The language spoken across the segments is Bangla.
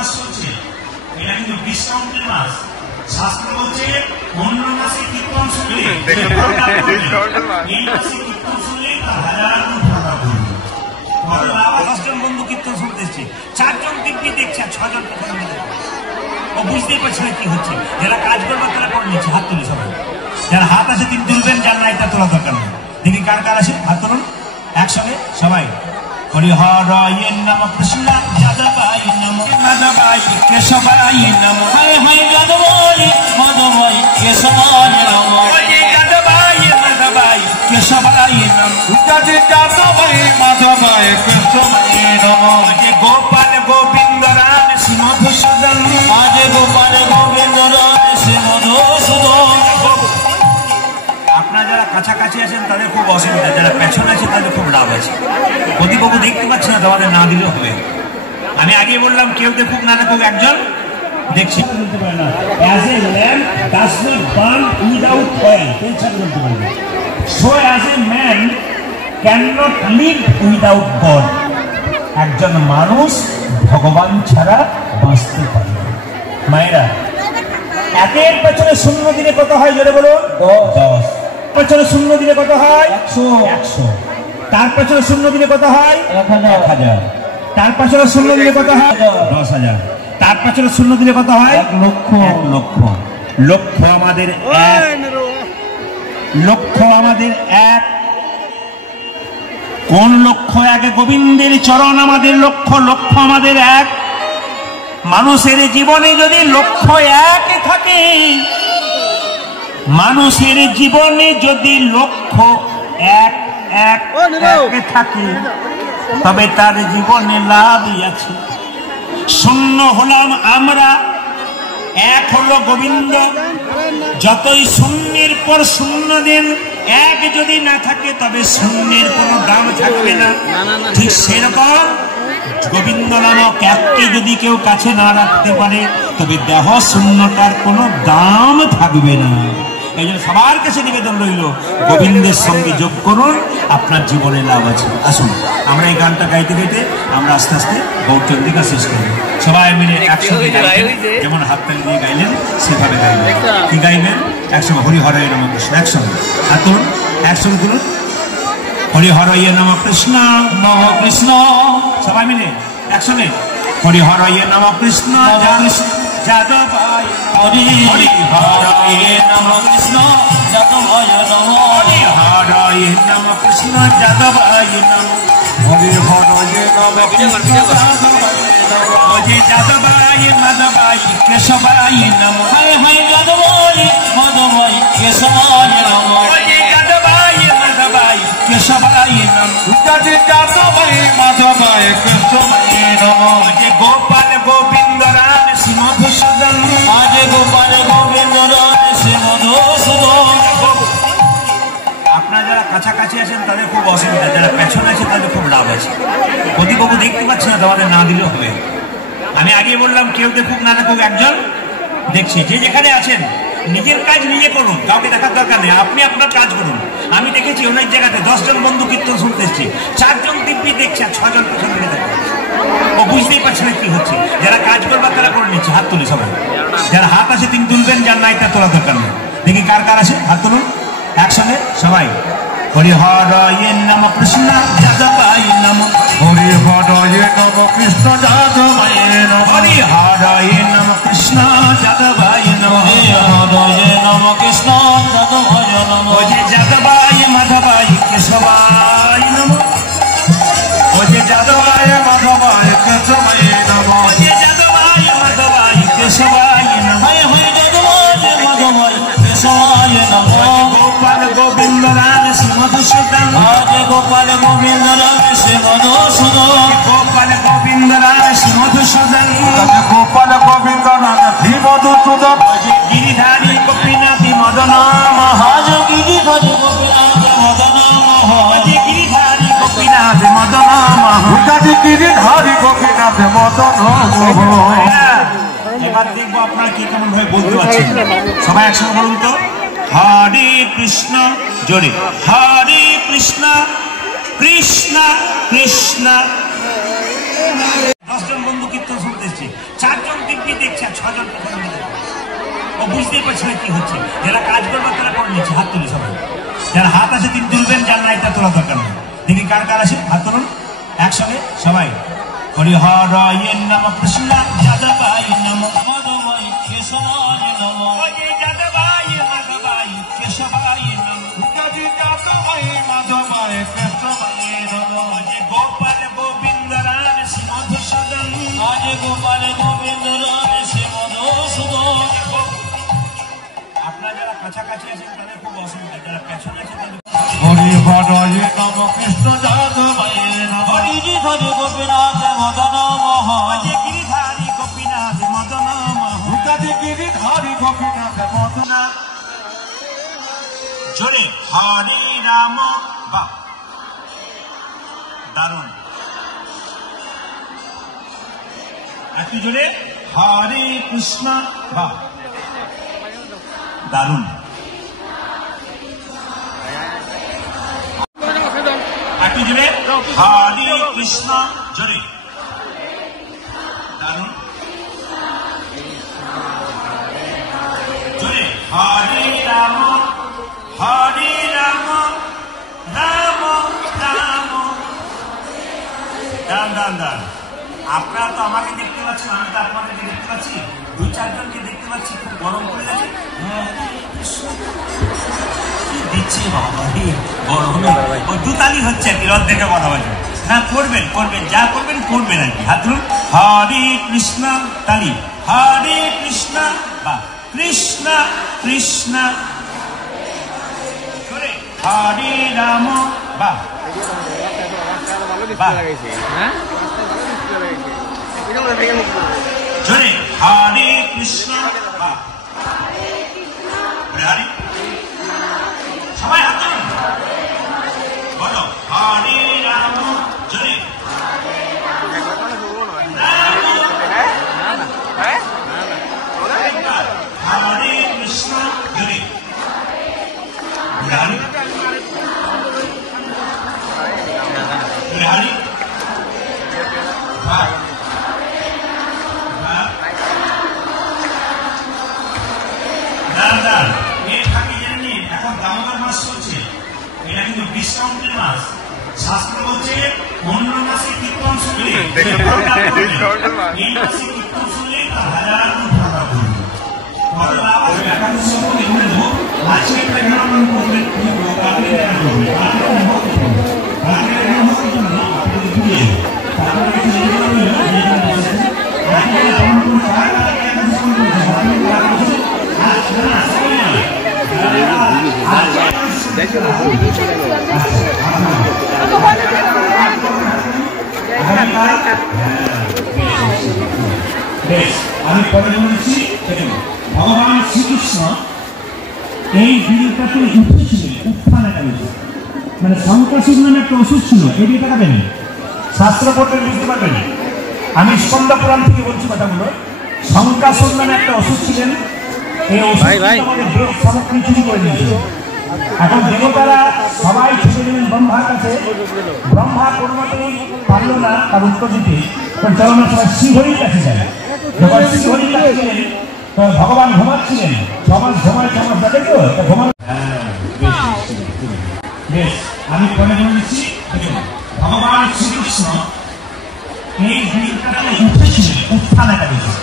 মাস চলছে, এটা কিন্তু ডিসকাউন্টের মাস। শাস্ত্র বলছে অন্য মাসে কীর্তন শুনলে এই মাসে কীর্তন শুনলে 1000 টাকা। 10 জন বন্ধু কীর্তন শুনতে এসছে, 4 জন দিব্যি দেখছে আর 6 জন ও বুঝতেই পারছে না কি হচ্ছে। যারা কাজ করবে তারা করে নিচ্ছে, হাত তুলে সবাই। যারা হাত আছে তিনি তুলবেন, যার না এটা তোলা দরকার নেই। দেখি কার কার আছে, হাত তুলুন একসঙ্গে সবাই। হরিহরায় নমঃ কৃষ্ণ যাদবায় নমঃ মাধবায় কেশবায় নমঃ। হায় হায় যাদবায় মাধবায় কেশবায় নমঃ। যাদবায় মাধবায় কেশবায় নমঃ। যাদবায় মাধবায় কেশবায় নমঃ। গোপাল গোবিন্দ রাম মধুসূদন। আজ গোপাল গোবিন্দ রাম মধুসূদন। আপনারা যারা কাছাকাছি আছেন তাদের খুব অসুবিধা, যারা পেছনে আছে তাদের খুব লাভ আছে। প্রদীপবাবু দেখতে পাচ্ছে না, তোমাদের না দিলেও হবে। আমি আগে বললাম কেউ দেখুক না দেখুক, একজন দেখছি। বলতে পারে না, as a lamp does not burn without oil, tension বলতে পারে না। So as a man cannot live without God, একজন মানুষ ভগবান ছাড়া বাঁচতে পারে না। মায়েরা, একের পেছনে শূন্য দিলে কত হয় জোরে বলো? 10। পেছনে শূন্য দিলে কত হয়? 100। তার পেছনে শূন্য দিলে কত হয়? 1000। তার পেছনে শূন্য দিলে কত হয়? 10,000। তার পেছনে শূন্য দিলে কত হয়? 1 লক্ষ। 1 লক্ষ। লক্ষ আমাদের এক, লক্ষ আমাদের এক। কোন লক্ষ্য? এক গোবিন্দের চরণ আমাদের লক্ষ্য, লক্ষ্য আমাদের এক। মানুষের জীবনে যদি লক্ষ্য এক থাকে, মানুষের জীবনে যদি লক্ষ্য এক এক থাকে, তবে তার জীবনে লাভই আছে। শূন্য হলাম আমরা, এক হলো গোবিন্দ। যতই শূন্যের পর শূন্য দেন, এক যদি না থাকে তবে শূন্যের কোনো দাম থাকবে না। ঠিক সেরকম গোবিন্দ নামক এককে যদি কেউ কাছে না রাখতে পারে, তবে দেহ শূন্যটার কোনো দাম থাকবে না। এই জন্য সবার কাছে নিবেদন রইল, গোবিন্দের সঙ্গে যোগ করুন, আপনার জীবনে লাভ আছে। আসুন আমরা এই গানটা গাইতে গাইতে আমরা আস্তে আস্তে গৌরচন্দ্রিকা শেষ করব। সবাই মিলে একসঙ্গে যেমন হাততালি দিয়ে গাইলেন সেভাবে গাইবেন। কি গাইবেন? একসঙ্গে হরিহরায় নমঃ কৃষ্ণ, একসঙ্গে হাত তুলুন, একসঙ্গে তুলুন। হরিহরায় নমঃ কৃষ্ণ নমঃ কৃষ্ণ, সবাই মিলে একসঙ্গে হরিহরায় নমঃ কৃষ্ণ যাদবায়। হরিহরায় নমঃ কৃষ্ণ যাদবায় নমঃ। হরিহরায় নমঃ কৃষ্ণ যাদবায় নমঃ। হরিহরায় নমঃ কৃষ্ণ যাদবায় মাধবায় কেশবায় নমঃ। হায় হায় যাদবায় মাধবায় কেশবায় নমঃ। যাদবায় মাধবায় কেশবায় নমঃ। যাদবায় মাধবায় কেশবায় নমঃ। গোপাল গোবিন্দ রাম মধুসূদন। আজ গোপাল গোবিন্দ রাম মধুসূদন। আপনারা যারা কাছাকাছি আছেন তাদের খুব অসুবিধা, যারা পেছনে আছে তাদের খুব লাভ আছে। প্রদীপবাবু দেখতে পাচ্ছে না, তোমাদের না দিলেও হবে। আমি আগে বললাম কেউ দেখুক না দেখুক, একজন দেখছি। যে যেখানে আছেন নিজের কাজ নিজে করুন, কাউকে দেখার দরকার নেই। আপনি আপনার কাজ করুন। আমি দেখেছি অনেক জায়গাতে 10 জন বন্ধু কীর্তন শুনতে এসছে, 4 জন দিব্যি দেখছে আর 6 জন পেছন থেকে দেখছে। ও বুঝতেই পারছে না কি হচ্ছে। যারা কাজ করবে তারা করে নিচ্ছে, হাত তুলে সবাই। যারা হাত আছে তিনি তুলবেন, যার না এটা তোলা দরকার নেই। দেখি কার কার আছে, হাত তুলুন একসঙ্গে সবাই। হরিহরায় নমঃ কৃষ্ণ যাদবায় নমঃ। হরিহরায় নমঃ কৃষ্ণ যাদবায় নমঃ। হরিহরায় নমঃ কৃষ্ণ যাদবায় নমঃ। হরিহরায় নমঃ কৃষ্ণ যাদবায় নমঃ। যাদবায় মাধবায় কেশবায় নমঃ। যাদবায় মাধবায় কেশবায় নমঃ। যাদবায় মাধবায় কেশবায় নমঃ। হায় হায় যাদবায় মাধবায় কেশবায় নমঃ। গোপাল গোবিন্দ রাম মধুসূদন। আজ গোপাল গোবিন্দ রাম মধুসূদন। গোপাল গোবিন্দ রাম মধুসূদন। গোপাল গোবিন্দ রাম মধুসূদন। গিরিধারী গোপীনাথী মদন মহাজ। গিরিধারী গোপীনাথ মদন মহাজ। গিরিধারী গোপীনাথ মদন মহাজ। গিরিধারী গোপীনাথ মদন মহাজ। এবার দেখবো আপনারা কি কেমন ভাবে বলতে পারছেন। সবাই একসঙ্গে বলুন তো, হরে কৃষ্ণ জোরে। হরে কৃষ্ণ কৃষ্ণ কৃষ্ণ। 10 জন বন্ধু কীর্তন শুনতে এসছে, 4 কি হচ্ছে। যারা কাজ করবেন তারা করে নিচ্ছে, হাত তুলে সবাই। যারা হাত আছে তিনি তুলবেন, যার না এটা তোলা দরকার নেই। দেখি কার কার আছে, হাত তুলুন একসঙ্গে সবাই। হরিহরায় নম কৃষ্ণ যাদবায় নম মাধবায় কেশবায় নম যাদবায় মাধবায় কেশবায় নম যাদবায় মাধবায় কেশবায় নম গোপাল গোবিন্দ রাম শ্রী মধুসূদন গোপাল গোবিন্দ রাম শ্রী মধুসূদন। আপনারা যারা কাছাকাছি আছেন তাদের খুব অসুবিধা, যারা পেছনে আছে তাদের হরিহরায় নম কৃষ্ণ যাদবায় নম হরিহরি গোপীনাথ মদন মোহন গিরিধারী গোপীনাথ মদন মোহন গিরিধারী গোপীনাথ মদন। জোরে হরি রাম বা দারুণ, একটু জোরে হরে কৃষ্ণ বা দারুণ। একটু জোরে হরে কৃষ্ণ, জোরে দারুণ, জোরে হরে রাম হরে রাম রাম রাম। দান দান দান। আপনারা তো আমাকে দেখতে পাচ্ছেন, আমি তো আপনাদেরকে দেখতে পাচ্ছি, দুই চারজনকে দেখতে পাচ্ছি, খুব গরম পড়ে গেছে। দিচ্ছে বাবা গরমে দুতালি হচ্ছে আর কি, রথ দেখে কথা বলছে। হ্যাঁ করবেন করবেন, যা করবেন করবেন আর কি। হাত ধরুন হরে কৃষ্ণ তালি, হরে কৃষ্ণ বা কৃষ্ণ কৃষ্ণ, হরে রাম বা জোরে হরে কৃষ্ণ বা হরে, সবাই হাত ধরুন, বলো হরে রাম, জোরে হরে কৃষ্ণ, জোরে হরে হরে এখন দামোদর মাস চলছে, এটা কিন্তু ডিসকাউন্টের মাস। শাস্ত্র বলছে অন্য মাসে কীর্তন শুনলে, এই মাসে কীর্তন শুনলে তার হাজার গুণ টাকা করবে। কত লাভ আছে একাদশী আজকে একটা গ্রাম করবেন, আমি পরে বলেছি ভগবান শ্রীকৃষ্ণ এই গিরিটাতে উঠেছিলেন, উত্থান একটা বিষয়, মানে সংকোচন নামে একটা ওষুধ ছিল, এই দিকে তাকাবেন, শাস্ত্র পড়বেন বুঝতে পারবেন। আমি স্কন্দ পুরাণ থেকে বলছি কথাগুলো। শঙ্কাসুর নামে একটা ওষুধ ছিলেন, এই ওষুধ আমাদের দেব সামগ্রী চুরি করে নিয়েছিল। এখন দেবতারা সবাই ছুটে গেলেন ব্রহ্মার কাছে, ব্রহ্মা কোনো মতেই পারল না তার উত্তর দিতে, চলো না সবাই শ্রীহরির কাছে যায়। যখন শ্রীহরির কাছে গেলেন তো ভগবান ঘুমাচ্ছিলেন, সমাজ ঘুমায় সমাজ দেখে তো ঘুমান। বেশ আমি পরে বলেছি ভগবান শ্রীকৃষ্ণ এই গিরিটাতে উঠেছিলেন, উত্থান একটা বিষয়,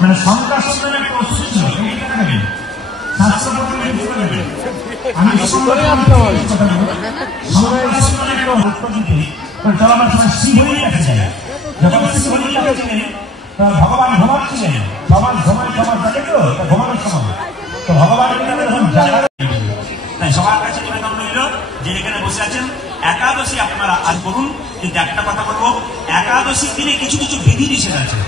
মানে সংকোচন নামে একটা ওষুধ ছিল, এই দিকে তাকাবেন, শাস্ত্র পড়বেন বুঝতে পারবেন। আমি শ্রীহরির কাছে যাই। যখন শ্রীহরির কাছে গেলেন ভগবান ঘুমাচ্ছিলেন, সমাজ ঘুমায় সমাজ দেখে তো ঘুমানোর সময় তো ভগবান তাই সবার কাছে নিবেদন রইল যে এখানে বসে আছেন একাদশী আপনারা আজ করুন। কিন্তু একটা কথা বলবো, একাদশীর দিনে কিছু কিছু বিধি নিষেধ আছে।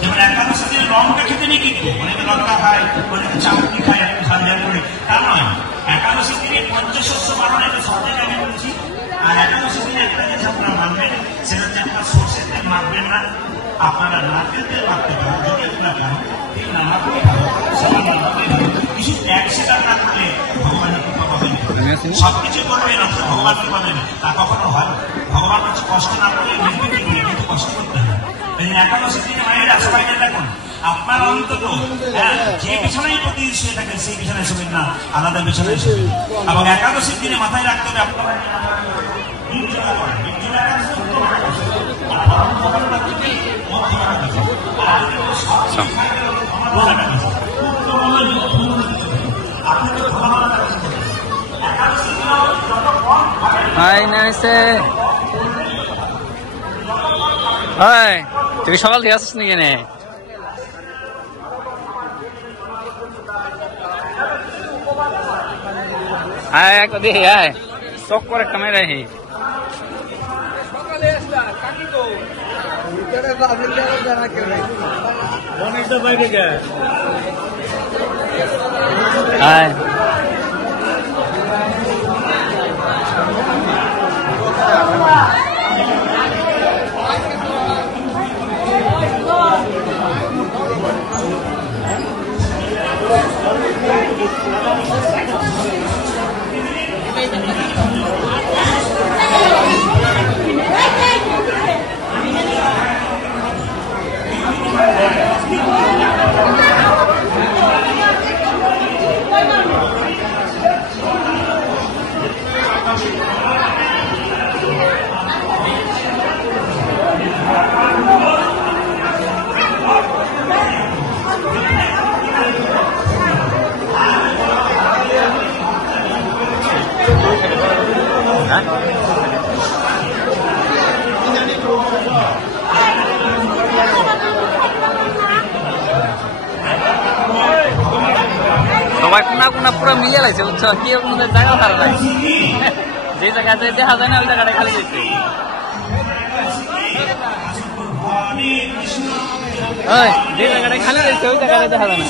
যেমন একাদশীর দিনে লঙ্কা খেতে নেই, কিন্তু অনেকে লঙ্কা খায়, অনেকে চামড়ি খায়, একটু ঝাল করে, তা নয়। একাদশীর দিনে পঞ্চশস্য বারণ, এটা সব জায়গায় আমি বলেছি। আর একাদশীর দিনে একটা জিনিস আপনারা মানবেন, সেটা হচ্ছে আপনার সর্ষের তেল মাখবেন না, আপনারা নারকেল তেল মাখতে পারেন, যদি আপনার কারণ তেল না মাখলে কিছু ত্যাগ স্বীকার না করলে ভগবানের কৃপা পাবেন। সবকিছু করবেন আপনার ভগবান কৃপা পাবেন, তা কখনো হয়। ভগবান হচ্ছে কষ্ট না করলে কিন্তু কষ্ট করতে হয়। একাদশীর দিনে মায়েরা সবাইকে দেখুন আপনার অন্তত যে বিছানায় প্রতিদিন শুয়ে থাকেন সেই বিছানায় শোবেন না, আলাদা বিছানায় শোবেন। এবং একাদশীর দিনে মাথায় রাখতে হবে আপনার তুই সকাল থেকে আসিস নাকি নে? আয় দেখি আয় চক করে ক্যামেরা হি আয় সবাই কোনা কোনা পুরো মিলে লাগছে বুঝছো, কি কোনো জায়গা ভালো লাগে, যে জায়গাতে দেখা যায় না ওই জায়গাটা খালি গেছে। যে জায়গাটা খালি গেছে ওই জায়গাটা দেখা যায় না।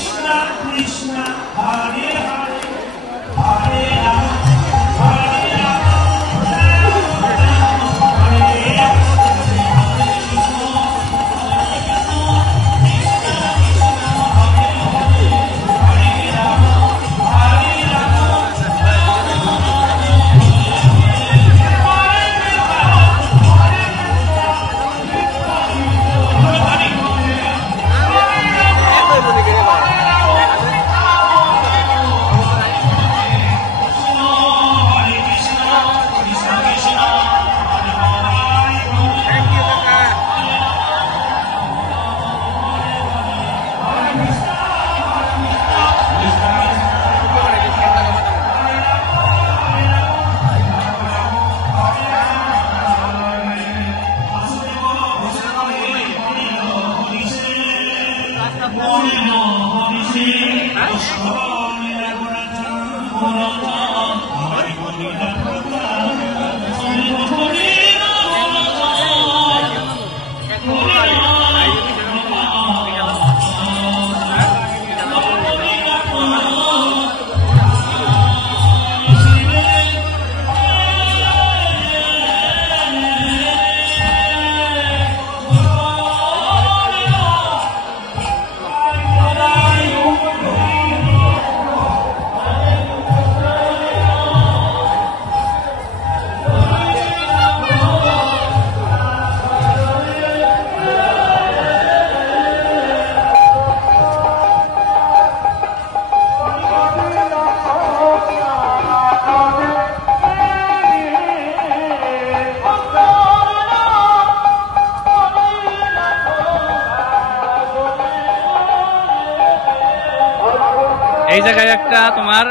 এই জায়গায় একটা তোমার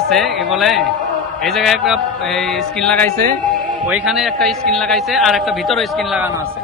আছে কি বলে, এই জায়গায় একটা স্ক্রিন লাগাইছে, ওইখানে একটা স্ক্রিন লাগাইছে আর একটা ভিতরে স্ক্রিন লাগানো আছে।